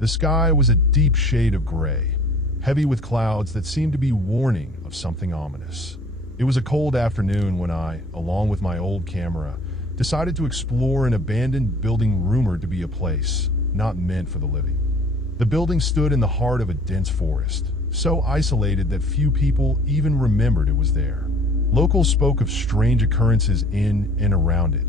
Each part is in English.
The sky was a deep shade of gray, heavy with clouds that seemed to be warning of something ominous. It was a cold afternoon when I, along with my old camera, decided to explore an abandoned building rumored to be a place not meant for the living. The building stood in the heart of a dense forest, so isolated that few people even remembered it was there. Locals spoke of strange occurrences in and around it,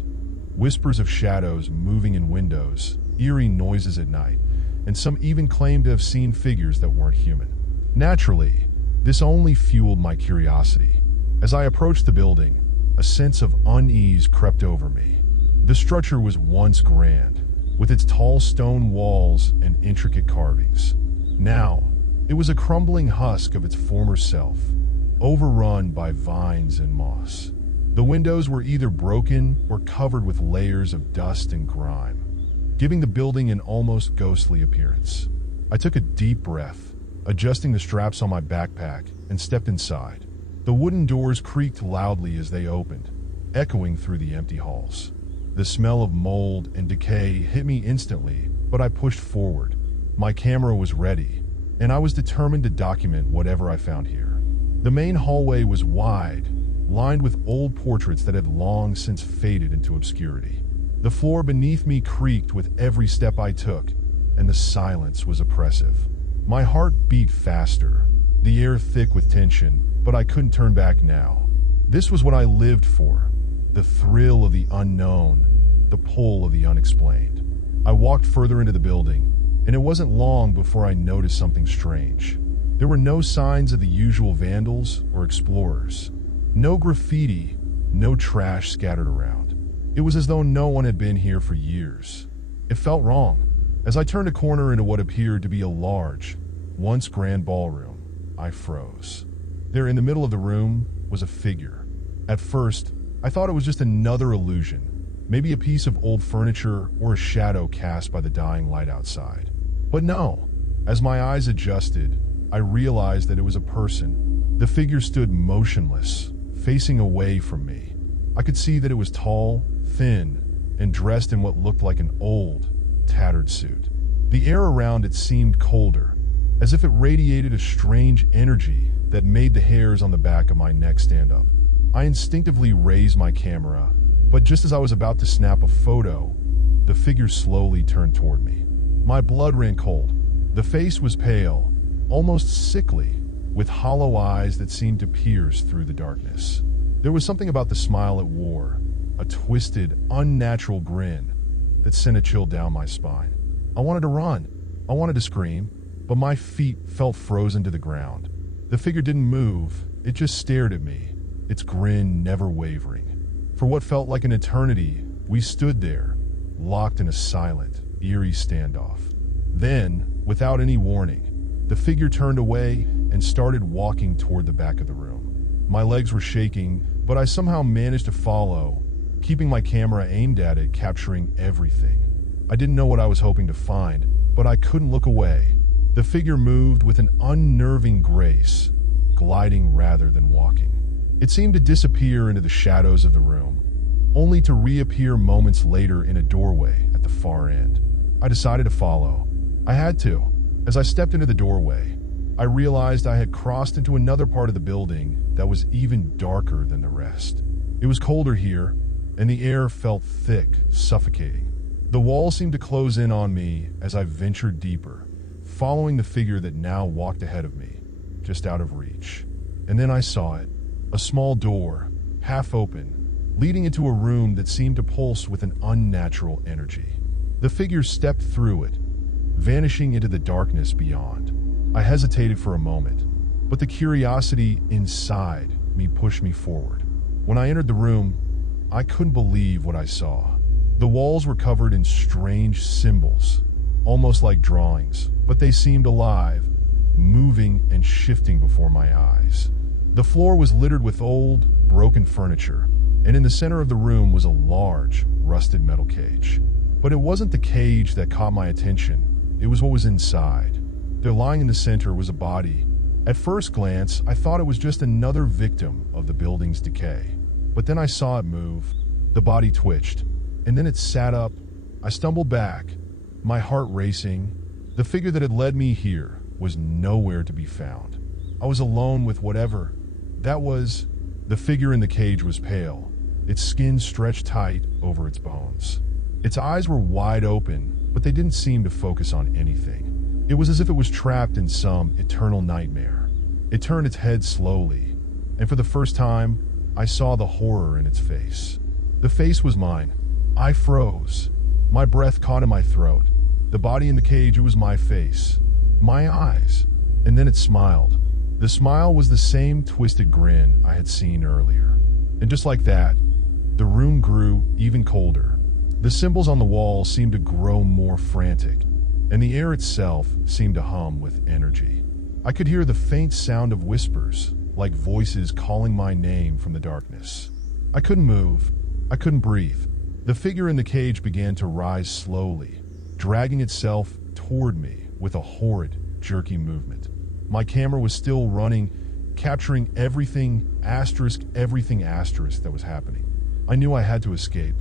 whispers of shadows moving in windows, eerie noises at night, and some even claimed to have seen figures that weren't human. Naturally, this only fueled my curiosity. As I approached the building, a sense of unease crept over me. The structure was once grand, with its tall stone walls and intricate carvings. Now, it was a crumbling husk of its former self, overrun by vines and moss. The windows were either broken or covered with layers of dust and grime, giving the building an almost ghostly appearance. I took a deep breath, adjusting the straps on my backpack, and stepped inside. The wooden doors creaked loudly as they opened, echoing through the empty halls. The smell of mold and decay hit me instantly, but I pushed forward. My camera was ready, and I was determined to document whatever I found here. The main hallway was wide, lined with old portraits that had long since faded into obscurity. The floor beneath me creaked with every step I took, and the silence was oppressive. My heart beat faster, the air thick with tension, but I couldn't turn back now. This was what I lived for, the thrill of the unknown, the pull of the unexplained. I walked further into the building, and it wasn't long before I noticed something strange. There were no signs of the usual vandals or explorers. No graffiti, no trash scattered around. It was as though no one had been here for years. It felt wrong. As I turned a corner into what appeared to be a large, once grand ballroom, I froze. There in the middle of the room was a figure. At first, I thought it was just another illusion, maybe a piece of old furniture or a shadow cast by the dying light outside. But no, as my eyes adjusted, I realized that it was a person. The figure stood motionless, facing away from me. I could see that it was tall, thin, and dressed in what looked like an old, tattered suit. The air around it seemed colder, as if it radiated a strange energy that made the hairs on the back of my neck stand up. I instinctively raised my camera, but just as I was about to snap a photo, the figure slowly turned toward me. My blood ran cold. The face was pale, almost sickly, with hollow eyes that seemed to pierce through the darkness. There was something about the smile it wore, a twisted, unnatural grin that sent a chill down my spine. I wanted to run. I wanted to scream, but my feet felt frozen to the ground. The figure didn't move, it just stared at me, its grin never wavering. For what felt like an eternity, we stood there, locked in a silent, eerie standoff. Then, without any warning, the figure turned away and started walking toward the back of the room. My legs were shaking, but I somehow managed to follow, keeping my camera aimed at it, capturing everything. I didn't know what I was hoping to find, but I couldn't look away. The figure moved with an unnerving grace, gliding rather than walking. It seemed to disappear into the shadows of the room, only to reappear moments later in a doorway at the far end. I decided to follow. I had to. As I stepped into the doorway, I realized I had crossed into another part of the building that was even darker than the rest. It was colder here, and the air felt thick, suffocating. The wall seemed to close in on me as I ventured deeper, following the figure that now walked ahead of me, just out of reach. And then I saw it, a small door, half open, leading into a room that seemed to pulse with an unnatural energy. The figure stepped through it, vanishing into the darkness beyond. I hesitated for a moment, but the curiosity inside me pushed me forward. When I entered the room, I couldn't believe what I saw. The walls were covered in strange symbols, almost like drawings, but they seemed alive, moving and shifting before my eyes. The floor was littered with old, broken furniture, and in the center of the room was a large, rusted metal cage. But it wasn't the cage that caught my attention, it was what was inside. There lying in the center was a body. At first glance, I thought it was just another victim of the building's decay. But then I saw it move. The body twitched, and then it sat up. I stumbled back, my heart racing, The figure that had led me here was nowhere to be found. I was alone with whatever that was. The figure in the cage was pale, its skin stretched tight over its bones. Its eyes were wide open, but they didn't seem to focus on anything. It was as if it was trapped in some eternal nightmare. It turned its head slowly, and for the first time, I saw the horror in its face. The face was mine. I froze. My breath caught in my throat. The body in the cage, it was my face. My eyes. And then it smiled. The smile was the same twisted grin I had seen earlier. And just like that, the room grew even colder. The symbols on the wall seemed to grow more frantic, and the air itself seemed to hum with energy. I could hear the faint sound of whispers, like voices calling my name from the darkness. I couldn't move. I couldn't breathe. The figure in the cage began to rise slowly, dragging itself toward me with a horrid, jerky movement. My camera was still running, capturing everything asterisk that was happening. I knew I had to escape,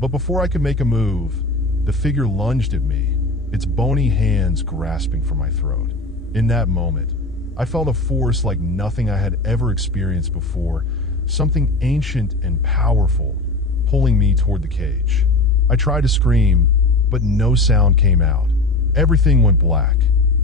but before I could make a move, the figure lunged at me, its bony hands grasping for my throat. In that moment, I felt a force like nothing I had ever experienced before, something ancient and powerful, pulling me toward the cage. I tried to scream, but no sound came out. Everything went black.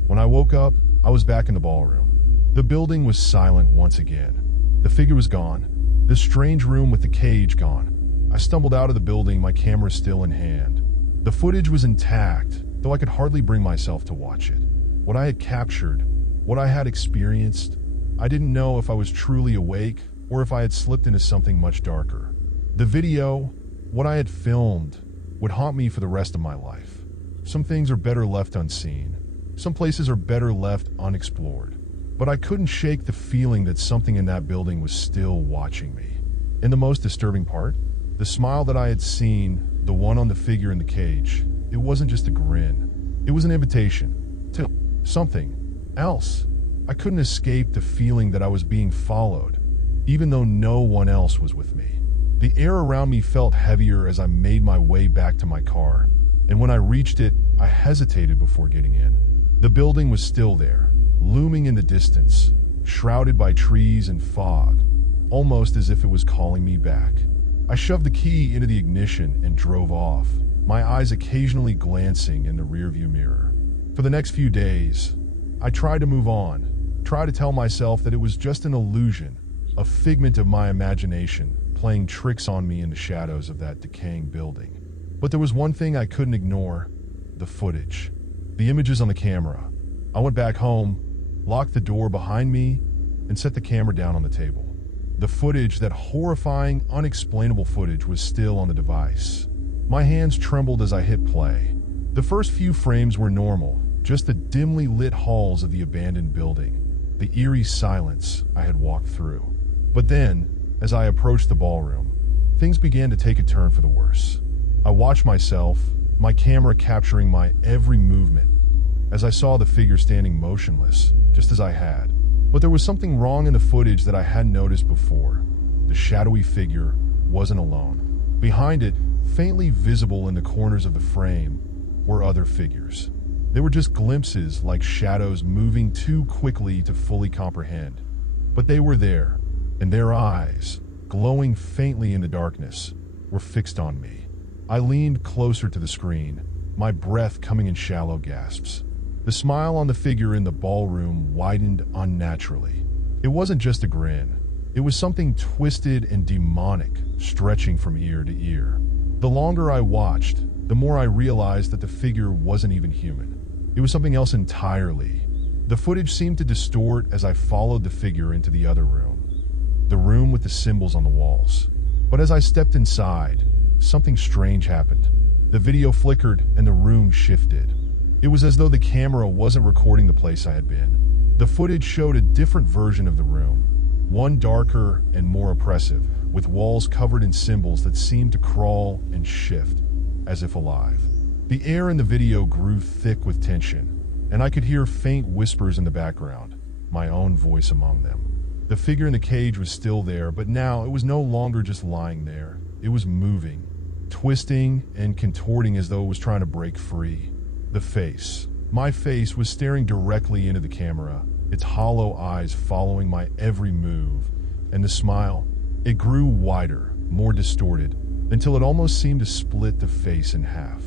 When I woke up, I was back in the ballroom. The building was silent once again. The figure was gone. The strange room with the cage gone. I stumbled out of the building, my camera still in hand. The footage was intact, though I could hardly bring myself to watch it. What I had captured, what I had experienced, I didn't know if I was truly awake or if I had slipped into something much darker. The video, what I had filmed, would haunt me for the rest of my life. Some things are better left unseen. Some places are better left unexplored. But I couldn't shake the feeling that something in that building was still watching me. And the most disturbing part, the smile that I had seen, the one on the figure in the cage, it wasn't just a grin. It was an invitation to something else. I couldn't escape the feeling that I was being followed, even though no one else was with me. The air around me felt heavier as I made my way back to my car, and when I reached it, I hesitated before getting in. The building was still there, looming in the distance, shrouded by trees and fog, almost as if it was calling me back. I shoved the key into the ignition and drove off, my eyes occasionally glancing in the rearview mirror. For the next few days, I tried to move on, tried to tell myself that it was just an illusion, a figment of my imagination, playing tricks on me in the shadows of that decaying building. But there was one thing I couldn't ignore: the footage. The images on the camera. I went back home, locked the door behind me, and set the camera down on the table. The footage, that horrifying, unexplainable footage, was still on the device. My hands trembled as I hit play. The first few frames were normal, just the dimly lit halls of the abandoned building, the eerie silence I had walked through. But then, as I approached the ballroom, things began to take a turn for the worse. I watched myself, my camera capturing my every movement, as I saw the figure standing motionless, just as I had. But there was something wrong in the footage that I hadn't noticed before. The shadowy figure wasn't alone. Behind it, faintly visible in the corners of the frame, were other figures. They were just glimpses, like shadows moving too quickly to fully comprehend. But they were there, and their eyes, glowing faintly in the darkness, were fixed on me. I leaned closer to the screen, my breath coming in shallow gasps. The smile on the figure in the ballroom widened unnaturally. It wasn't just a grin. It was something twisted and demonic, stretching from ear to ear. The longer I watched, the more I realized that the figure wasn't even human. It was something else entirely. The footage seemed to distort as I followed the figure into the other room, the room with the symbols on the walls. But as I stepped inside, something strange happened. The video flickered and the room shifted. It was as though the camera wasn't recording the place I had been. The footage showed a different version of the room, one darker and more oppressive, with walls covered in symbols that seemed to crawl and shift, as if alive. The air in the video grew thick with tension, and I could hear faint whispers in the background, my own voice among them. The figure in the cage was still there, but now it was no longer just lying there. It was moving, twisting and contorting as though it was trying to break free. The face. My face was staring directly into the camera, its hollow eyes following my every move, and the smile, it grew wider, more distorted, until it almost seemed to split the face in half.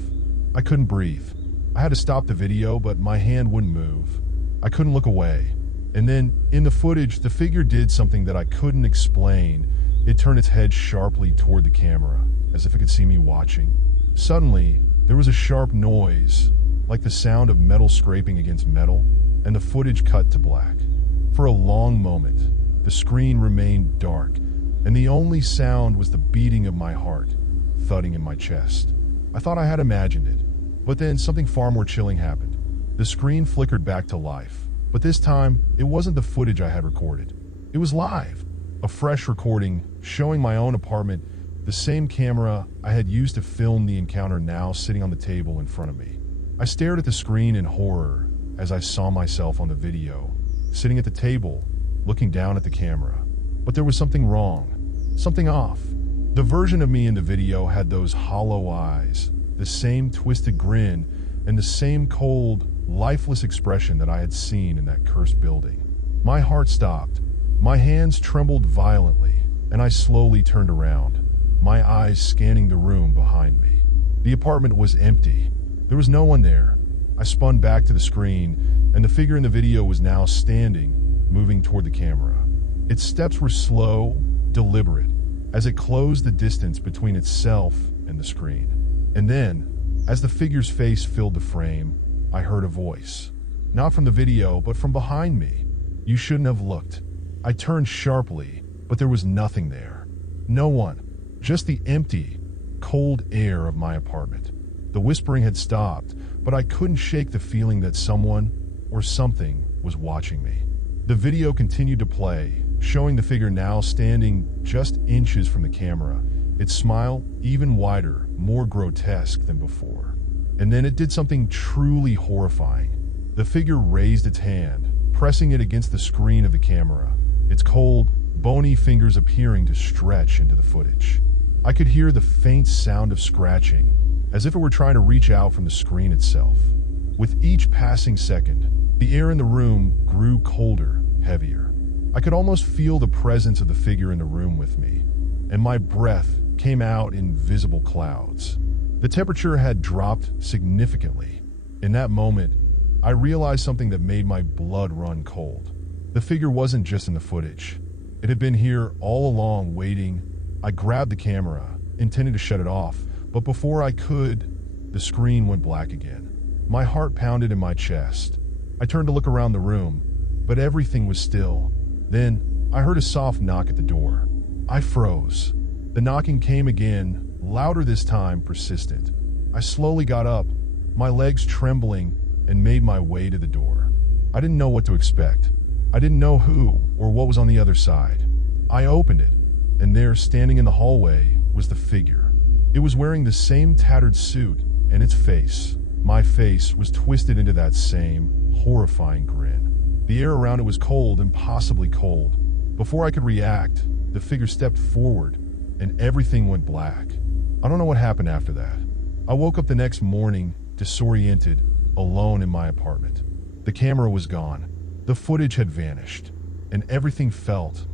I couldn't breathe. I had to stop the video, but my hand wouldn't move. I couldn't look away. And then, in the footage, the figure did something that I couldn't explain. It turned its head sharply toward the camera, as if it could see me watching. Suddenly, there was a sharp noise, like the sound of metal scraping against metal, and the footage cut to black. For a long moment, the screen remained dark, and the only sound was the beating of my heart, thudding in my chest. I thought I had imagined it, but then something far more chilling happened. The screen flickered back to life, but this time, it wasn't the footage I had recorded. It was live, a fresh recording showing my own apartment, the same camera I had used to film the encounter now sitting on the table in front of me. I stared at the screen in horror as I saw myself on the video, sitting at the table, looking down at the camera. But there was something wrong, something off. The version of me in the video had those hollow eyes, the same twisted grin, and the same cold, lifeless expression that I had seen in that cursed building. My heart stopped. My hands trembled violently, and I slowly turned around, my eyes scanning the room behind me. The apartment was empty. There was no one there. I spun back to the screen, and the figure in the video was now standing, moving toward the camera. Its steps were slow, deliberate, as it closed the distance between itself and the screen. And then, as the figure's face filled the frame, I heard a voice. Not from the video, but from behind me. "You shouldn't have looked." I turned sharply, but there was nothing there. No one. Just the empty, cold air of my apartment. The whispering had stopped, but I couldn't shake the feeling that someone, or something, was watching me. The video continued to play, showing the figure now standing just inches from the camera, its smile even wider, more grotesque than before. And then it did something truly horrifying. The figure raised its hand, pressing it against the screen of the camera, its cold, bony fingers appearing to stretch into the footage. I could hear the faint sound of scratching, as if it were trying to reach out from the screen itself. With each passing second, the air in the room grew colder, heavier. I could almost feel the presence of the figure in the room with me, and my breath came out in visible clouds. The temperature had dropped significantly. In that moment, I realized something that made my blood run cold. The figure wasn't just in the footage. It had been here all along, waiting. I grabbed the camera, intending to shut it off, but before I could, the screen went black again. My heart pounded in my chest. I turned to look around the room, but everything was still. Then, I heard a soft knock at the door. I froze. The knocking came again, louder this time, persistent. I slowly got up, my legs trembling, and made my way to the door. I didn't know what to expect. I didn't know who or what was on the other side. I opened it, and there, standing in the hallway, was the figure. It was wearing the same tattered suit, and its face, my face, was twisted into that same horrifying grin. The air around it was cold, impossibly cold. Before I could react, the figure stepped forward, and everything went black. I don't know what happened after that. I woke up the next morning, disoriented, alone in my apartment. The camera was gone. The footage had vanished, and everything felt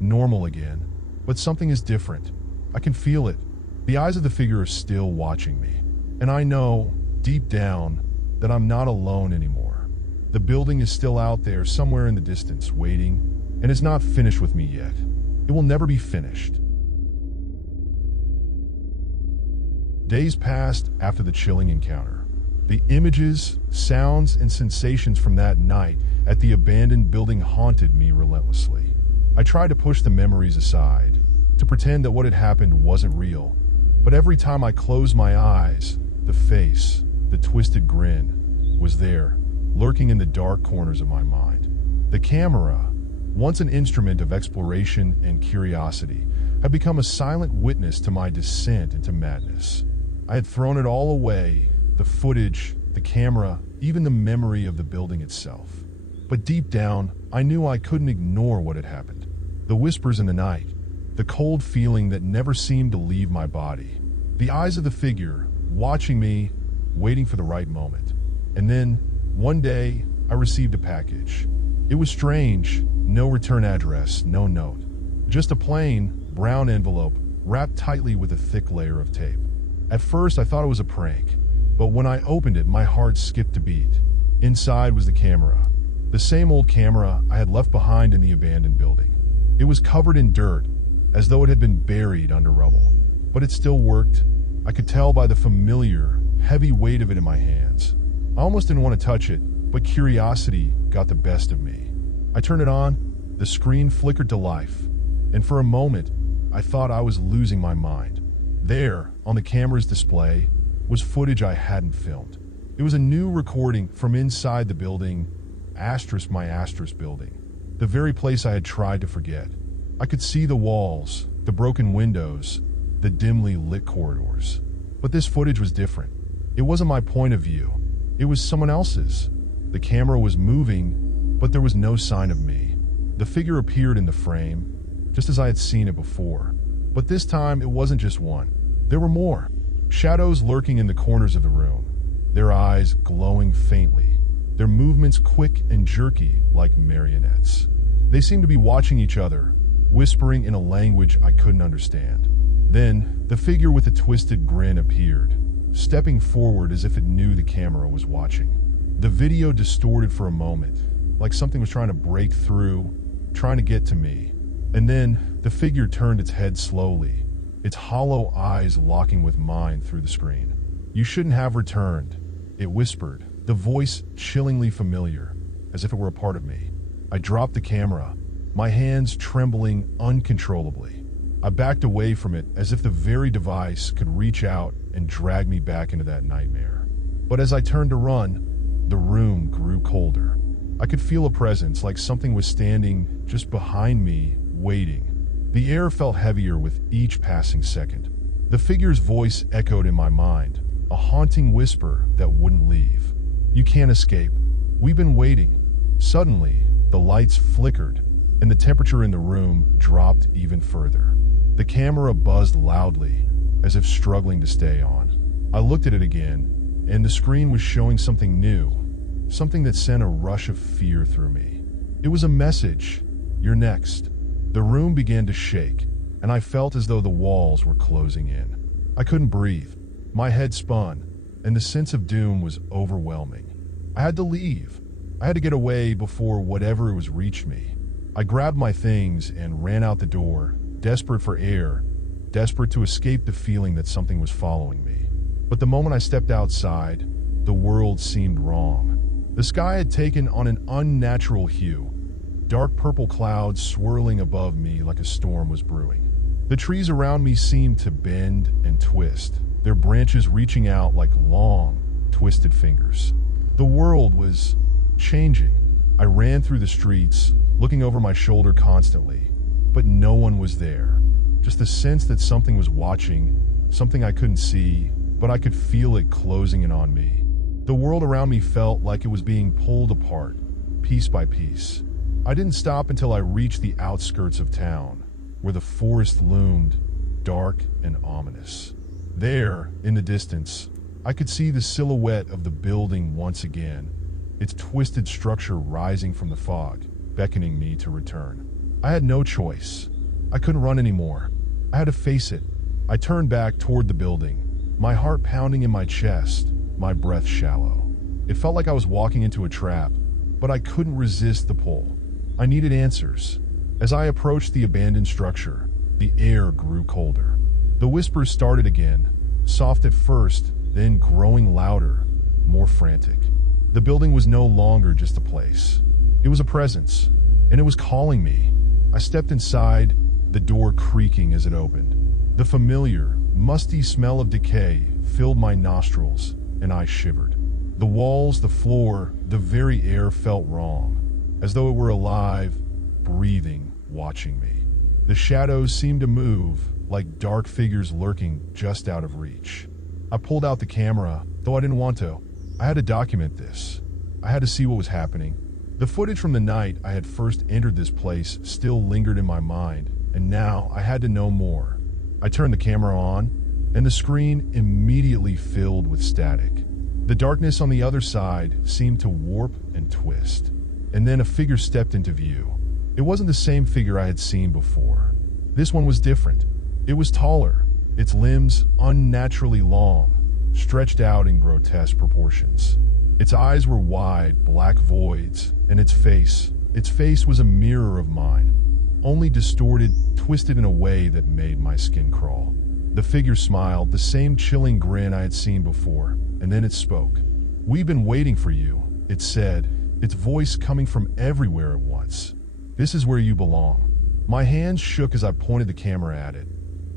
normal again. But something is different. I can feel it. The eyes of the figure are still watching me. And I know, deep down, that I'm not alone anymore. The building is still out there, somewhere in the distance, waiting, and it's not finished with me yet. It will never be finished. Days passed after the chilling encounter. The images, sounds, and sensations from that night at the abandoned building haunted me relentlessly. I tried to push the memories aside, to pretend that what had happened wasn't real. But every time I closed my eyes, the face, the twisted grin, was there, lurking in the dark corners of my mind. The camera, once an instrument of exploration and curiosity, had become a silent witness to my descent into madness. I had thrown it all away, the footage, the camera, even the memory of the building itself. But deep down, I knew I couldn't ignore what had happened. The whispers in the night, the cold feeling that never seemed to leave my body, the eyes of the figure, watching me, waiting for the right moment. And then, One day, I received a package. It was strange. No return address, no note. Just a plain, brown envelope wrapped tightly with a thick layer of tape. At first, I thought it was a prank, but when I opened it, my heart skipped a beat. Inside was the camera. The same old camera I had left behind in the abandoned building. It was covered in dirt, as though it had been buried under rubble. But it still worked. I could tell by the familiar, heavy weight of it in my hands. I almost didn't want to touch it, but curiosity got the best of me. I turned it on, the screen flickered to life, and for a moment, I thought I was losing my mind. There, on the camera's display, was footage I hadn't filmed. It was a new recording from inside the building, my building, the very place I had tried to forget. I could see the walls, the broken windows, the dimly lit corridors. But this footage was different. It wasn't my point of view. It was someone else's. The camera was moving, but there was no sign of me. The figure appeared in the frame, just as I had seen it before. But this time, it wasn't just one. There were more. Shadows lurking in the corners of the room, their eyes glowing faintly, their movements quick and jerky like marionettes. They seemed to be watching each other, whispering in a language I couldn't understand. Then, the figure with a twisted grin appeared, stepping forward as if it knew the camera was watching. The video distorted for a moment, like something was trying to break through, trying to get to me. And then, the figure turned its head slowly, its hollow eyes locking with mine through the screen. "You shouldn't have returned," it whispered, the voice chillingly familiar, as if it were a part of me. I dropped the camera, my hands trembling uncontrollably. I backed away from it as if the very device could reach out and drag me back into that nightmare. But as I turned to run, the room grew colder. I could feel a presence, like something was standing just behind me, waiting. The air felt heavier with each passing second. The figure's voice echoed in my mind, a haunting whisper that wouldn't leave. "You can't escape. We've been waiting." Suddenly, the lights flickered, and the temperature in the room dropped even further. The camera buzzed loudly, as if struggling to stay on. I looked at it again, and the screen was showing something new, something that sent a rush of fear through me. It was a message: "You're next." The room began to shake, and I felt as though the walls were closing in. I couldn't breathe. My head spun, and the sense of doom was overwhelming. I had to leave. I had to get away before whatever was reached me. I grabbed my things and ran out the door, desperate for air, desperate to escape the feeling that something was following me. But the moment I stepped outside, the world seemed wrong. The sky had taken on an unnatural hue, dark purple clouds swirling above me like a storm was brewing. The trees around me seemed to bend and twist, their branches reaching out like long, twisted fingers. The world was changing. I ran through the streets, looking over my shoulder constantly, but no one was there. Just the sense that something was watching, something I couldn't see, but I could feel it closing in on me. The world around me felt like it was being pulled apart, piece by piece. I didn't stop until I reached the outskirts of town, where the forest loomed, dark and ominous. There, in the distance, I could see the silhouette of the building once again, its twisted structure rising from the fog, beckoning me to return. I had no choice. I couldn't run anymore. I had to face it. I turned back toward the building, my heart pounding in my chest, my breath shallow. It felt like I was walking into a trap, but I couldn't resist the pull. I needed answers. As I approached the abandoned structure, the air grew colder. The whispers started again, soft at first, then growing louder, more frantic. The building was no longer just a place. It was a presence, and it was calling me. I stepped inside, the door creaking as it opened. The familiar, musty smell of decay filled my nostrils, and I shivered. The walls, the floor, the very air felt wrong, as though it were alive, breathing, watching me. The shadows seemed to move, like dark figures lurking just out of reach. I pulled out the camera, though I didn't want to. I had to document this. I had to see what was happening. The footage from the night I had first entered this place still lingered in my mind, and now I had to know more. I turned the camera on, and the screen immediately filled with static. The darkness on the other side seemed to warp and twist. And then a figure stepped into view. It wasn't the same figure I had seen before. This one was different. It was taller, its limbs unnaturally long, stretched out in grotesque proportions. Its eyes were wide, black voids, and its face was a mirror of mine, only distorted, twisted in a way that made my skin crawl. The figure smiled, the same chilling grin I had seen before, and then it spoke. "We've been waiting for you," it said, its voice coming from everywhere at once. "This is where you belong." My hands shook as I pointed the camera at it,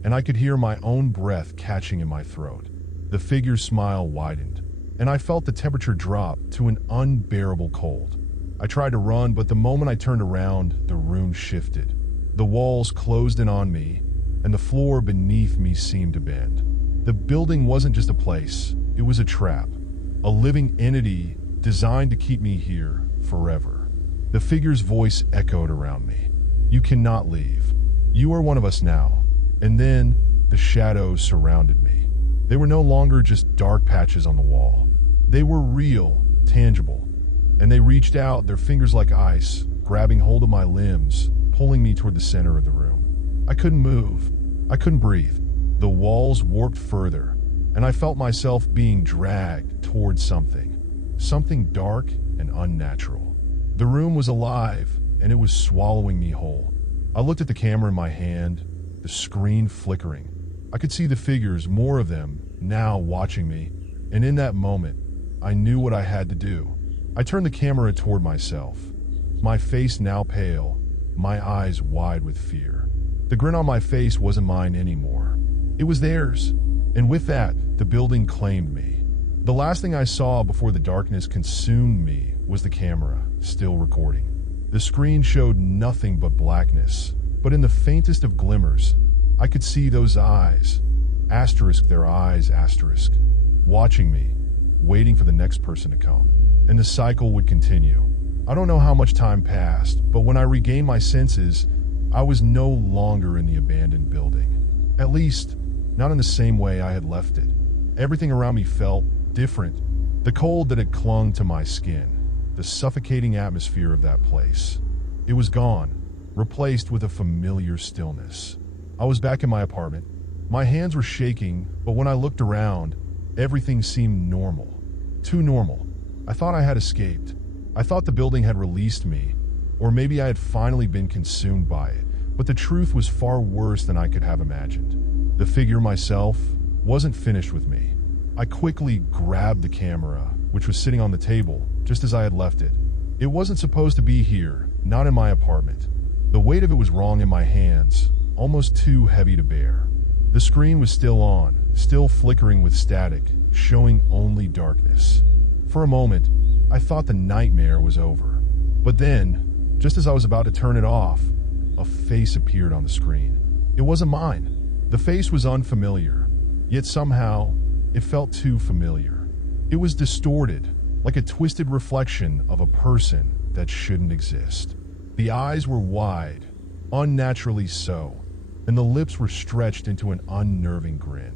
and I could hear my own breath catching in my throat. The figure's smile widened, and I felt the temperature drop to an unbearable cold. I tried to run, but the moment I turned around, the room shifted. The walls closed in on me, and the floor beneath me seemed to bend. The building wasn't just a place, it was a trap, a living entity designed to keep me here forever. The figure's voice echoed around me. "You cannot leave. You are one of us now." And then the shadows surrounded me. They were no longer just dark patches on the wall. They were real, tangible, and they reached out, their fingers like ice, grabbing hold of my limbs, pulling me toward the center of the room. I couldn't move. I couldn't breathe. The walls warped further, and I felt myself being dragged towards something dark and unnatural. The room was alive, and it was swallowing me whole. I looked at the camera in my hand, the screen flickering. I could see the figures, more of them, now watching me, and in that moment, I knew what I had to do. I turned the camera toward myself, my face now pale, my eyes wide with fear. The grin on my face wasn't mine anymore. It was theirs, and with that, the building claimed me. The last thing I saw before the darkness consumed me was the camera, still recording. The screen showed nothing but blackness, but in the faintest of glimmers, I could see those eyes, their eyes, watching me, waiting for the next person to come. And the cycle would continue. I don't know how much time passed, but when I regained my senses, I was no longer in the abandoned building. At least, not in the same way I had left it. Everything around me felt different. The cold that had clung to my skin, the suffocating atmosphere of that place. It was gone, replaced with a familiar stillness. I was back in my apartment. My hands were shaking, but when I looked around, everything seemed normal. Too normal. I thought I had escaped. I thought the building had released me, or maybe I had finally been consumed by it, but the truth was far worse than I could have imagined. The figure myself wasn't finished with me. I quickly grabbed the camera, which was sitting on the table, just as I had left it. It wasn't supposed to be here, not in my apartment. The weight of it was wrong in my hands, almost too heavy to bear. The screen was still on, still flickering with static, showing only darkness. For a moment, I thought the nightmare was over. But then, just as I was about to turn it off, a face appeared on the screen. It wasn't mine. The face was unfamiliar, yet somehow, it felt too familiar. It was distorted, like a twisted reflection of a person that shouldn't exist. The eyes were wide, unnaturally so, and the lips were stretched into an unnerving grin.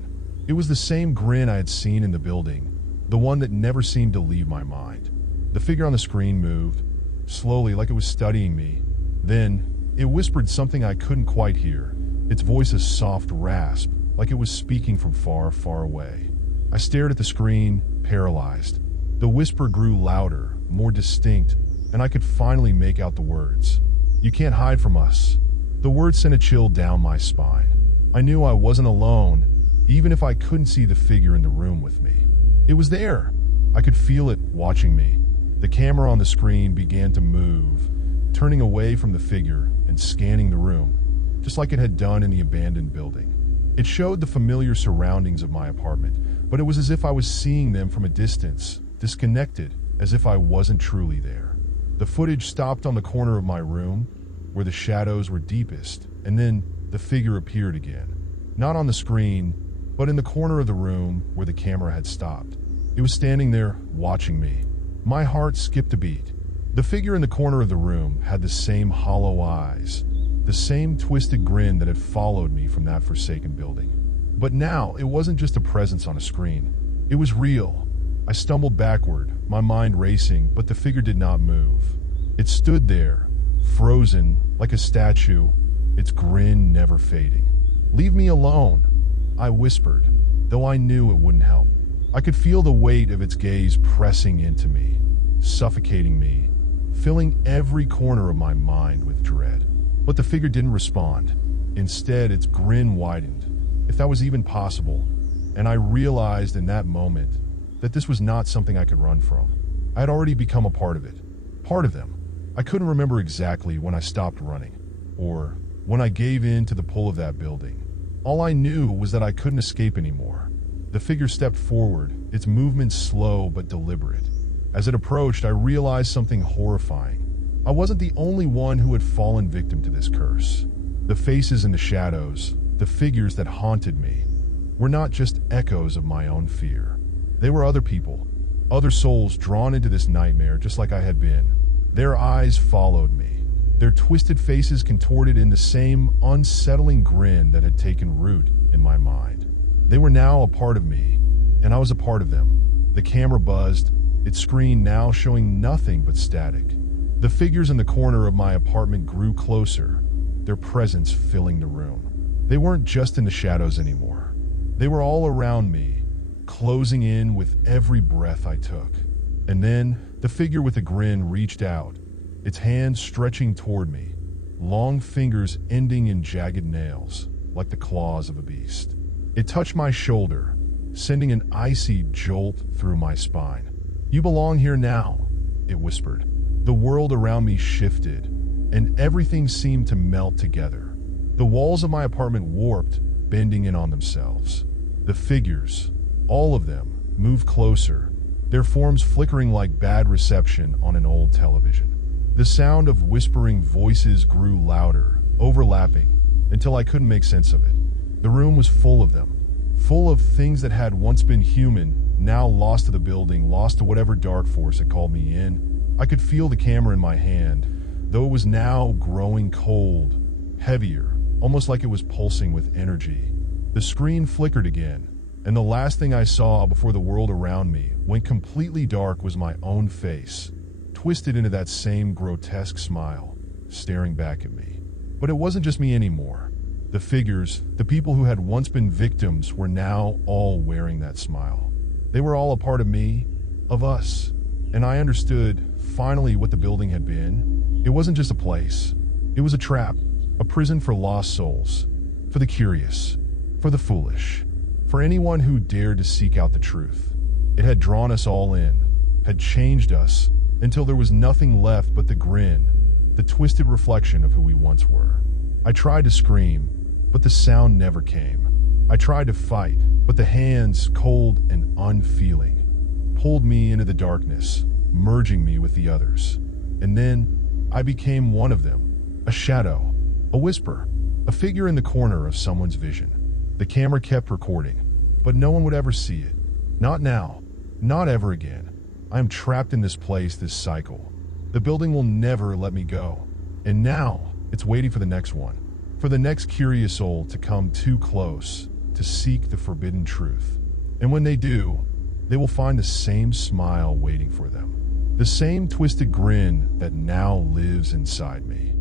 It was the same grin I had seen in the building, the one that never seemed to leave my mind. The figure on the screen moved, slowly like it was studying me. Then, it whispered something I couldn't quite hear, its voice a soft rasp, like it was speaking from far, far away. I stared at the screen, paralyzed. The whisper grew louder, more distinct, and I could finally make out the words. "You can't hide from us." The words sent a chill down my spine. I knew I wasn't alone, even if I couldn't see the figure in the room with me. It was there. I could feel it watching me. The camera on the screen began to move, turning away from the figure and scanning the room, just like it had done in the abandoned building. It showed the familiar surroundings of my apartment, but it was as if I was seeing them from a distance, disconnected, as if I wasn't truly there. The footage stopped on the corner of my room, where the shadows were deepest, and then the figure appeared again. Not on the screen, but in the corner of the room where the camera had stopped. It was standing there, watching me. My heart skipped a beat. The figure in the corner of the room had the same hollow eyes, the same twisted grin that had followed me from that forsaken building. But now, it wasn't just a presence on a screen. It was real. I stumbled backward, my mind racing, but the figure did not move. It stood there, frozen, like a statue, its grin never fading. "Leave me alone," I whispered, though I knew it wouldn't help. I could feel the weight of its gaze pressing into me, suffocating me, filling every corner of my mind with dread. But the figure didn't respond. Instead, its grin widened, if that was even possible, and I realized in that moment that this was not something I could run from. I had already become a part of it, part of them. I couldn't remember exactly when I stopped running, or when I gave in to the pull of that building. All I knew was that I couldn't escape anymore. The figure stepped forward, its movements slow but deliberate. As it approached, I realized something horrifying. I wasn't the only one who had fallen victim to this curse. The faces in the shadows, the figures that haunted me, were not just echoes of my own fear. They were other people, other souls drawn into this nightmare just like I had been. Their eyes followed me, their twisted faces contorted in the same unsettling grin that had taken root in my mind. They were now a part of me, and I was a part of them. The camera buzzed, its screen now showing nothing but static. The figures in the corner of my apartment grew closer, their presence filling the room. They weren't just in the shadows anymore. They were all around me, closing in with every breath I took. And then, the figure with a grin reached out, its hands stretching toward me, long fingers ending in jagged nails, like the claws of a beast. It touched my shoulder, sending an icy jolt through my spine. "You belong here now," it whispered. The world around me shifted, and everything seemed to melt together. The walls of my apartment warped, bending in on themselves. The figures, all of them, moved closer, their forms flickering like bad reception on an old television. The sound of whispering voices grew louder, overlapping, until I couldn't make sense of it. The room was full of them, full of things that had once been human, now lost to the building, lost to whatever dark force had called me in. I could feel the camera in my hand, though it was now growing cold, heavier, almost like it was pulsing with energy. The screen flickered again, and the last thing I saw before the world around me went completely dark was my own face, twisted into that same grotesque smile, staring back at me. But it wasn't just me anymore. The figures, the people who had once been victims, were now all wearing that smile. They were all a part of me, of us, and I understood, finally, what the building had been. It wasn't just a place. It was a trap, a prison for lost souls, for the curious, for the foolish, for anyone who dared to seek out the truth. It had drawn us all in, had changed us, until there was nothing left but the grin, the twisted reflection of who we once were. I tried to scream, but the sound never came. I tried to fight, but the hands, cold and unfeeling, pulled me into the darkness, merging me with the others. And then, I became one of them, a shadow, a whisper, a figure in the corner of someone's vision. The camera kept recording, but no one would ever see it. Not now, not ever again. I am trapped in this place, this cycle. The building will never let me go. And now, it's waiting for the next one. For the next curious soul to come too close, to seek the forbidden truth. And when they do, they will find the same smile waiting for them. The same twisted grin that now lives inside me.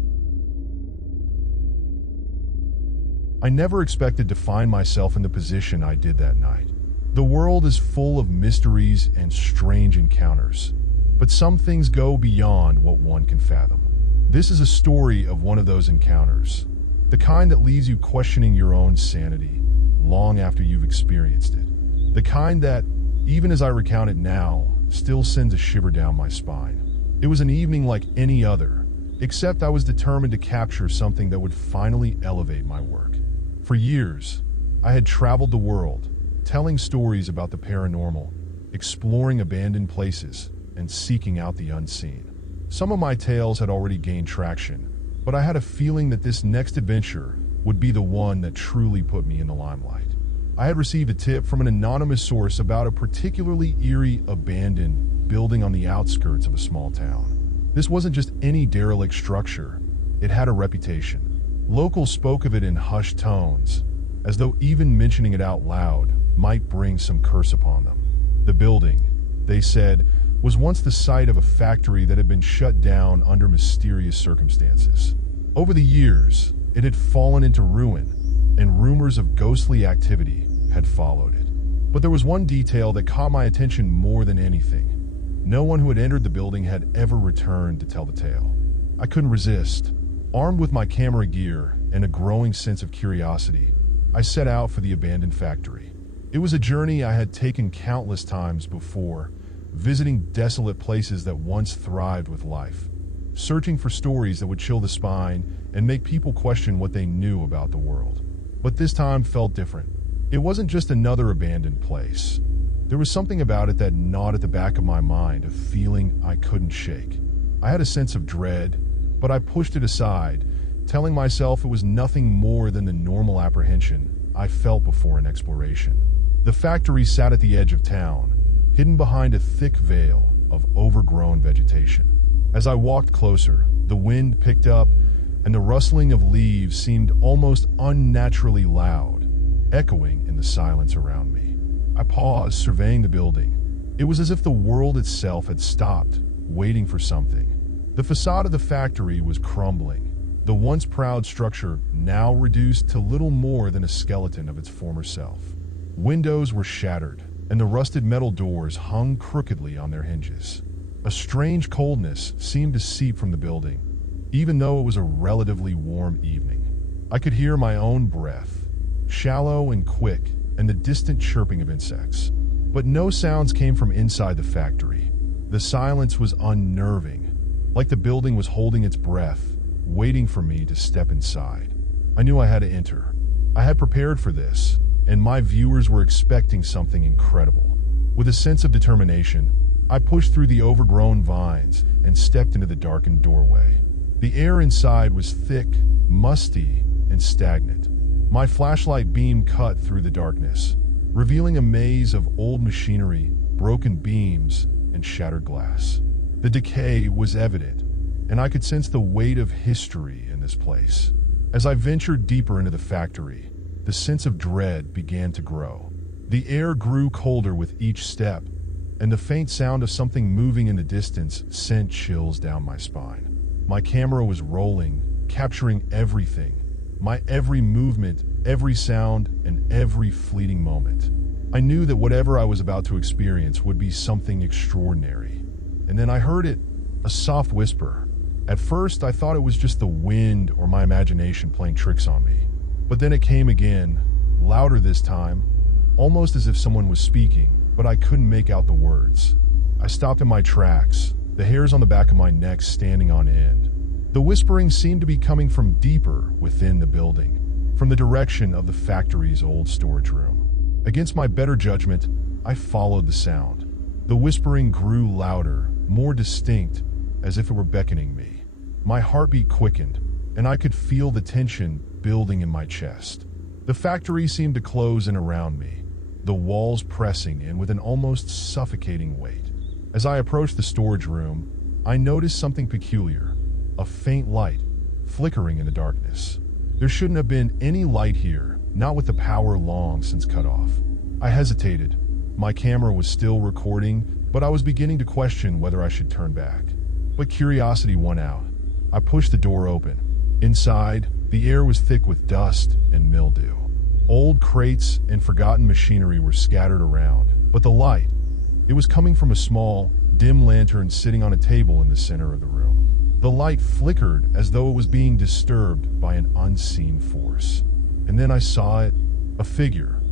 I never expected to find myself in the position I did that night. The world is full of mysteries and strange encounters, but some things go beyond what one can fathom. This is a story of one of those encounters, the kind that leaves you questioning your own sanity long after you've experienced it. The kind that, even as I recount it now, still sends a shiver down my spine. It was an evening like any other, except I was determined to capture something that would finally elevate my work. For years, I had traveled the world, telling stories about the paranormal, exploring abandoned places, and seeking out the unseen. Some of my tales had already gained traction, but I had a feeling that this next adventure would be the one that truly put me in the limelight. I had received a tip from an anonymous source about a particularly eerie, abandoned building on the outskirts of a small town. This wasn't just any derelict structure, it had a reputation. Locals spoke of it in hushed tones, as though even mentioning it out loud might bring some curse upon them. The building, they said, was once the site of a factory that had been shut down under mysterious circumstances. Over the years, it had fallen into ruin, and rumors of ghostly activity had followed it. But there was one detail that caught my attention more than anything. No one who had entered the building had ever returned to tell the tale. I couldn't resist. Armed with my camera gear and a growing sense of curiosity, I set out for the abandoned factory. It was a journey I had taken countless times before, visiting desolate places that once thrived with life, searching for stories that would chill the spine and make people question what they knew about the world. But this time felt different. It wasn't just another abandoned place. There was something about it that gnawed at the back of my mind, a feeling I couldn't shake. I had a sense of dread, but I pushed it aside, telling myself it was nothing more than the normal apprehension I felt before an exploration. The factory sat at the edge of town, hidden behind a thick veil of overgrown vegetation. As I walked closer, the wind picked up, and the rustling of leaves seemed almost unnaturally loud, echoing in the silence around me. I paused, surveying the building. It was as if the world itself had stopped, waiting for something. The facade of the factory was crumbling, the once proud structure now reduced to little more than a skeleton of its former self. Windows were shattered, and the rusted metal doors hung crookedly on their hinges. A strange coldness seemed to seep from the building, even though it was a relatively warm evening. I could hear my own breath, shallow and quick, and the distant chirping of insects. But no sounds came from inside the factory. The silence was unnerving, like the building was holding its breath, waiting for me to step inside. I knew I had to enter. I had prepared for this, and my viewers were expecting something incredible. With a sense of determination, I pushed through the overgrown vines and stepped into the darkened doorway. The air inside was thick, musty, and stagnant. My flashlight beam cut through the darkness, revealing a maze of old machinery, broken beams, and shattered glass. The decay was evident, and I could sense the weight of history in this place. As I ventured deeper into the factory, the sense of dread began to grow. The air grew colder with each step, and the faint sound of something moving in the distance sent chills down my spine. My camera was rolling, capturing everything, my every movement, every sound, and every fleeting moment. I knew that whatever I was about to experience would be something extraordinary. And then I heard it, a soft whisper. At first, I thought it was just the wind or my imagination playing tricks on me. But then it came again, louder this time, almost as if someone was speaking, but I couldn't make out the words. I stopped in my tracks, the hairs on the back of my neck standing on end. The whispering seemed to be coming from deeper within the building, from the direction of the factory's old storage room. Against my better judgment, I followed the sound. The whispering grew louder, more distinct, as if it were beckoning me. My heartbeat quickened, and I could feel the tension building in my chest. The factory seemed to close in around me, the walls pressing in with an almost suffocating weight. As I approached the storage room, I noticed something peculiar, a faint light flickering in the darkness. There shouldn't have been any light here, not with the power long since cut off. I hesitated. My camera was still recording, but I was beginning to question whether I should turn back. But curiosity won out. I pushed the door open. Inside, the air was thick with dust and mildew. Old crates and forgotten machinery were scattered around, but the light, it was coming from a small, dim lantern sitting on a table in the center of the room. The light flickered as though it was being disturbed by an unseen force. And then I saw it, a figure,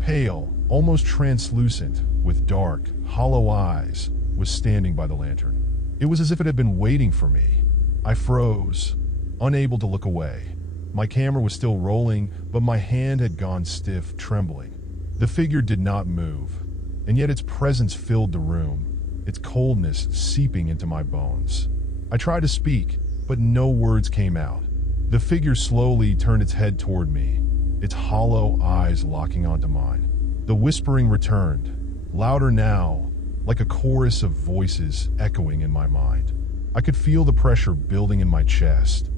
pale, almost translucent, with dark, hollow eyes, was standing by the lantern. It was as if it had been waiting for me. I froze, unable to look away. My camera was still rolling, but my hand had gone stiff, trembling. The figure did not move, and yet its presence filled the room, its coldness seeping into my bones. I tried to speak, but no words came out. The figure slowly turned its head toward me, its hollow eyes locking onto mine. The whispering returned, louder now, like a chorus of voices echoing in my mind. I could feel the pressure building in my chest,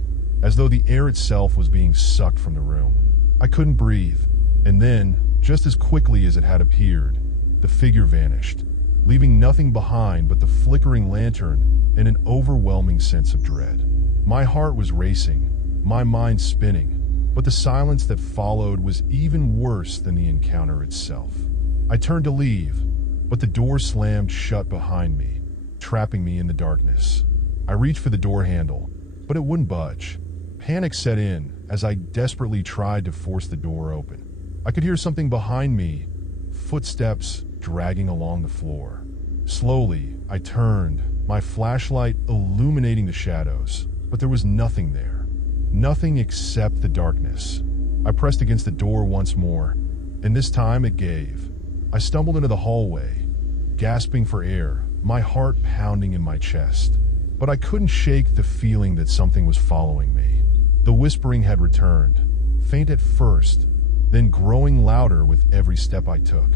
as though the air itself was being sucked from the room. I couldn't breathe, and then, just as quickly as it had appeared, the figure vanished. leaving nothing behind but the flickering lantern and an overwhelming sense of dread. My heart was racing, my mind spinning, but the silence that followed was even worse than the encounter itself. I turned to leave, but the door slammed shut behind me, trapping me in the darkness. I reached for the door handle, but it wouldn't budge. Panic set in as I desperately tried to force the door open. I could hear something behind me, footsteps dragging along the floor. Slowly, I turned, my flashlight illuminating the shadows, but there was nothing there. Nothing except the darkness. I pressed against the door once more, and this time it gave. I stumbled into the hallway, gasping for air, my heart pounding in my chest. But I couldn't shake the feeling that something was following me. The whispering had returned, faint at first, then growing louder with every step I took.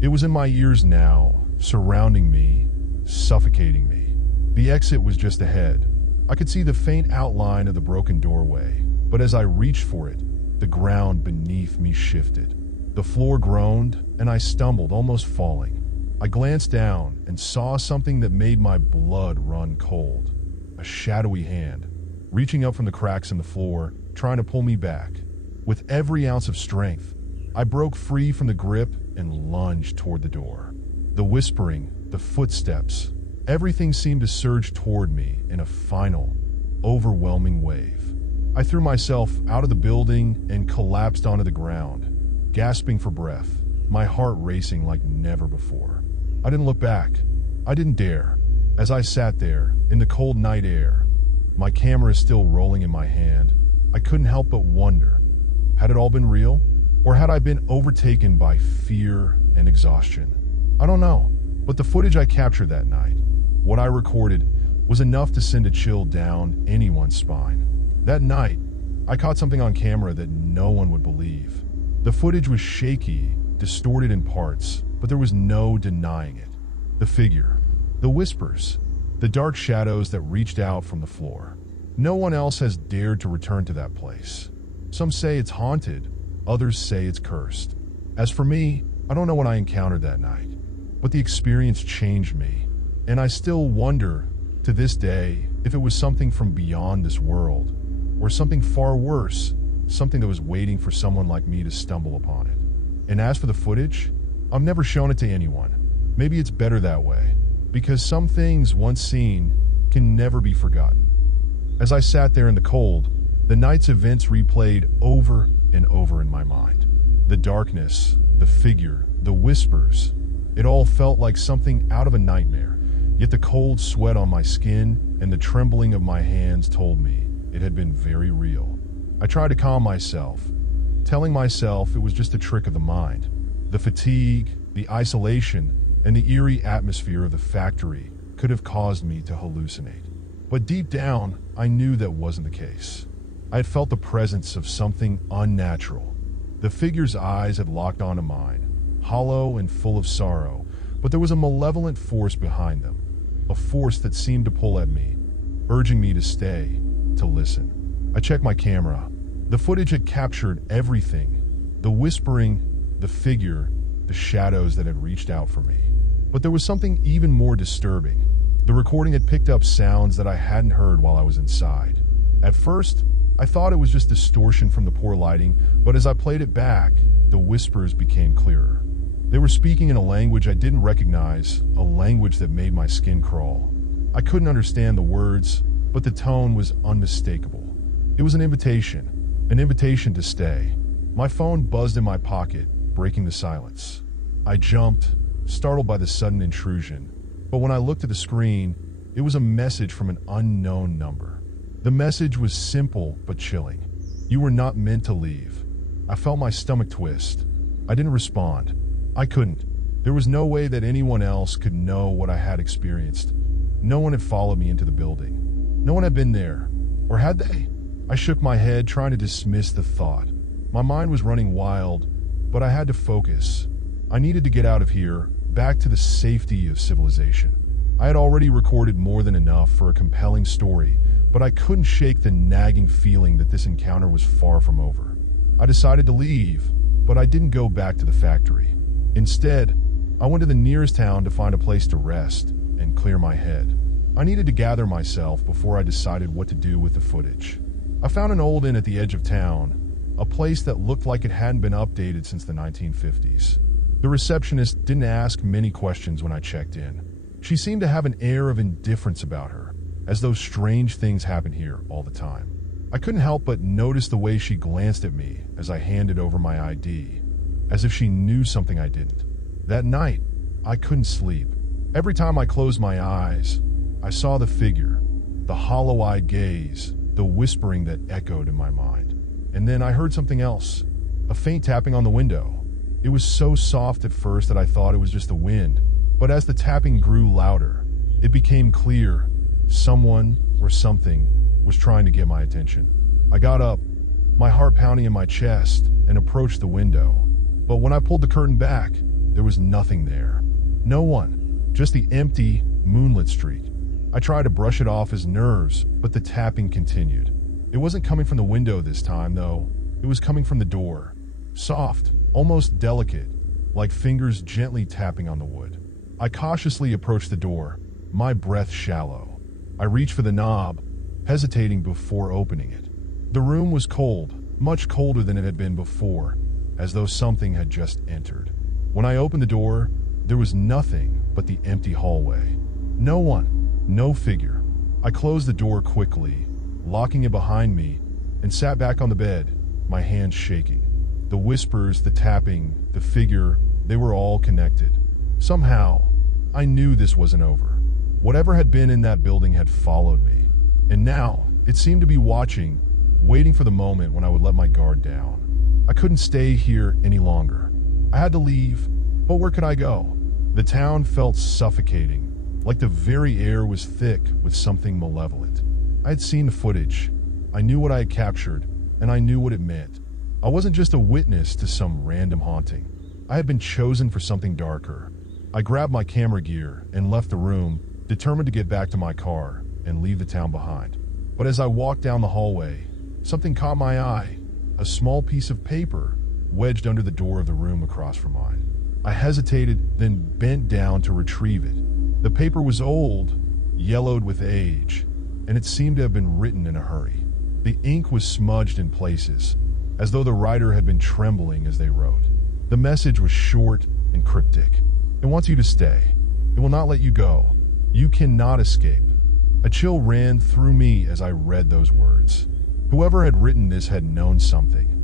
It was in my ears now, surrounding me, suffocating me. The exit was just ahead. I could see the faint outline of the broken doorway, but as I reached for it, the ground beneath me shifted. The floor groaned, and I stumbled, almost falling. I glanced down and saw something that made my blood run cold. A shadowy hand, reaching up from the cracks in the floor, trying to pull me back. With every ounce of strength, I broke free from the grip and lunged toward the door. The whispering, the footsteps, everything seemed to surge toward me in a final, overwhelming wave. I threw myself out of the building and collapsed onto the ground, gasping for breath, my heart racing like never before. I didn't look back. I didn't dare. As I sat there, in the cold night air, my camera still rolling in my hand, I couldn't help but wonder, had it all been real? Or had I been overtaken by fear and exhaustion? I don't know, but the footage I captured that night, what I recorded, was enough to send a chill down anyone's spine. That night, I caught something on camera that no one would believe. The footage was shaky, distorted in parts, but there was no denying it. The figure, the whispers, the dark shadows that reached out from the floor. No one else has dared to return to that place. Some say it's haunted, others say it's cursed. As for me, I don't know what I encountered that night, but the experience changed me, and I still wonder, to this day, if it was something from beyond this world, or something far worse, something that was waiting for someone like me to stumble upon it. And as for the footage, I've never shown it to anyone. Maybe it's better that way, because some things once seen can never be forgotten. As I sat there in the cold, the night's events replayed over and over in my mind. The darkness, the figure, the whispers, it all felt like something out of a nightmare, yet the cold sweat on my skin and the trembling of my hands told me it had been very real. I tried to calm myself, telling myself it was just a trick of the mind. The fatigue, the isolation, and the eerie atmosphere of the factory could have caused me to hallucinate. But deep down, I knew that wasn't the case. I had felt the presence of something unnatural. The figure's eyes had locked onto mine, hollow and full of sorrow, but there was a malevolent force behind them, a force that seemed to pull at me, urging me to stay, to listen. I checked my camera. The footage had captured everything, the whispering, the figure, the shadows that had reached out for me. But there was something even more disturbing. The recording had picked up sounds that I hadn't heard while I was inside. At first, I thought it was just distortion from the poor lighting, but as I played it back, the whispers became clearer. They were speaking in a language I didn't recognize, a language that made my skin crawl. I couldn't understand the words, but the tone was unmistakable. It was an invitation to stay. My phone buzzed in my pocket, breaking the silence. I jumped, startled by the sudden intrusion, but when I looked at the screen, it was a message from an unknown number. The message was simple but chilling. You were not meant to leave. I felt my stomach twist. I didn't respond. I couldn't. There was no way that anyone else could know what I had experienced. No one had followed me into the building. No one had been there. Or had they? I shook my head, trying to dismiss the thought. My mind was running wild, but I had to focus. I needed to get out of here, back to the safety of civilization. I had already recorded more than enough for a compelling story, but I couldn't shake the nagging feeling that this encounter was far from over. I decided to leave, but I didn't go back to the factory. Instead, I went to the nearest town to find a place to rest and clear my head. I needed to gather myself before I decided what to do with the footage. I found an old inn at the edge of town, a place that looked like it hadn't been updated since the 1950s. The receptionist didn't ask many questions when I checked in. She seemed to have an air of indifference about her, as though strange things happen here all the time. I couldn't help but notice the way she glanced at me as I handed over my ID, as if she knew something I didn't. That night, I couldn't sleep. Every time I closed my eyes, I saw the figure, the hollow-eyed gaze, the whispering that echoed in my mind. And then I heard something else, a faint tapping on the window. It was so soft at first that I thought it was just the wind, but as the tapping grew louder, it became clear someone or something was trying to get my attention. I got up, my heart pounding in my chest, and approached the window. But when I pulled the curtain back, there was nothing there. No one, just the empty, moonlit street. I tried to brush it off as nerves, but the tapping continued. It wasn't coming from the window this time, though. It was coming from the door. Soft, almost delicate, like fingers gently tapping on the wood. I cautiously approached the door, my breath shallow. I reached for the knob, hesitating before opening it. The room was cold, much colder than it had been before, as though something had just entered. When I opened the door, there was nothing but the empty hallway. No one, no figure. I closed the door quickly, locking it behind me, and sat back on the bed, my hands shaking. The whispers, the tapping, the figure, they were all connected. Somehow, I knew this wasn't over. Whatever had been in that building had followed me, and now it seemed to be watching, waiting for the moment when I would let my guard down. I couldn't stay here any longer. I had to leave, but where could I go? The town felt suffocating, like the very air was thick with something malevolent. I had seen the footage. I knew what I had captured, and I knew what it meant. I wasn't just a witness to some random haunting. I had been chosen for something darker. I grabbed my camera gear and left the room, determined to get back to my car and leave the town behind. But as I walked down the hallway, something caught my eye, a small piece of paper wedged under the door of the room across from mine. I hesitated, then bent down to retrieve it. The paper was old, yellowed with age, and it seemed to have been written in a hurry. The ink was smudged in places, as though the writer had been trembling as they wrote. The message was short and cryptic. It wants you to stay. It will not let you go. You cannot escape. A chill ran through me as I read those words. Whoever had written this had known something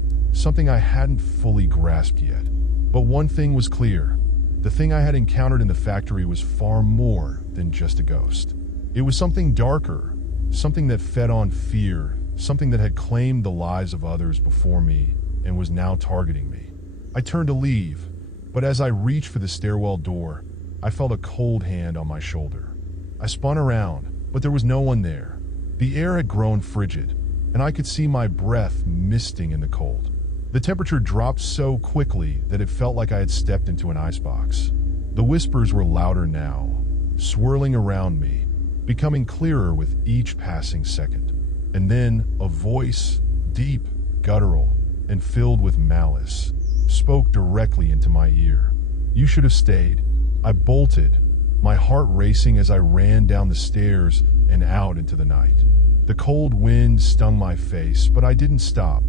I hadn't fully grasped yet. But one thing was clear. The thing I had encountered in the factory was far more than just a ghost. It was something darker, something that fed on fear, something that had claimed the lives of others before me and was now targeting me. I turned to leave, but as I reached for the stairwell door, I felt a cold hand on my shoulder. I spun around, but there was no one there. The air had grown frigid, and I could see my breath misting in the cold. The temperature dropped so quickly that it felt like I had stepped into an icebox. The whispers were louder now, swirling around me, becoming clearer with each passing second. And then a voice, deep, guttural, and filled with malice, spoke directly into my ear. "You should have stayed." I bolted, my heart racing as I ran down the stairs and out into the night. The cold wind stung my face, but I didn't stop.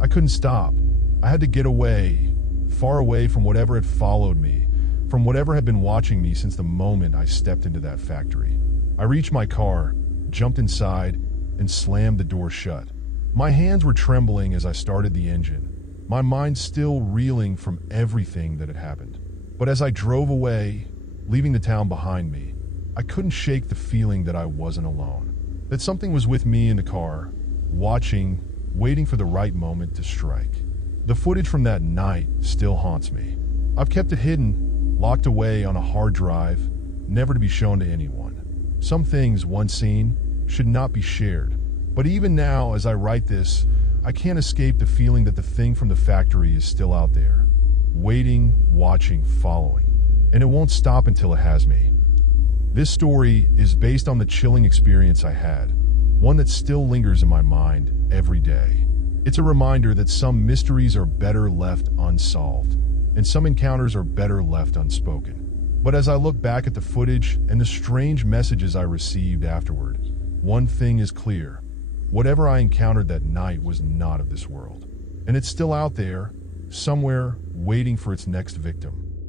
I couldn't stop. I had to get away, far away from whatever had followed me, from whatever had been watching me since the moment I stepped into that factory. I reached my car, jumped inside, and slammed the door shut. My hands were trembling as I started the engine, my mind still reeling from everything that had happened. But as I drove away, leaving the town behind me, I couldn't shake the feeling that I wasn't alone, that something was with me in the car, watching, waiting for the right moment to strike. The footage from that night still haunts me. I've kept it hidden, locked away on a hard drive, never to be shown to anyone. Some things, once seen, should not be shared. But even now, as I write this, I can't escape the feeling that the thing from the factory is still out there, waiting, watching, following. And it won't stop until it has me. This story is based on the chilling experience I had, one that still lingers in my mind every day. It's a reminder that some mysteries are better left unsolved, and some encounters are better left unspoken. But as I look back at the footage and the strange messages I received afterward, one thing is clear. Whatever I encountered that night was not of this world. And it's still out there, somewhere, waiting for its next victim.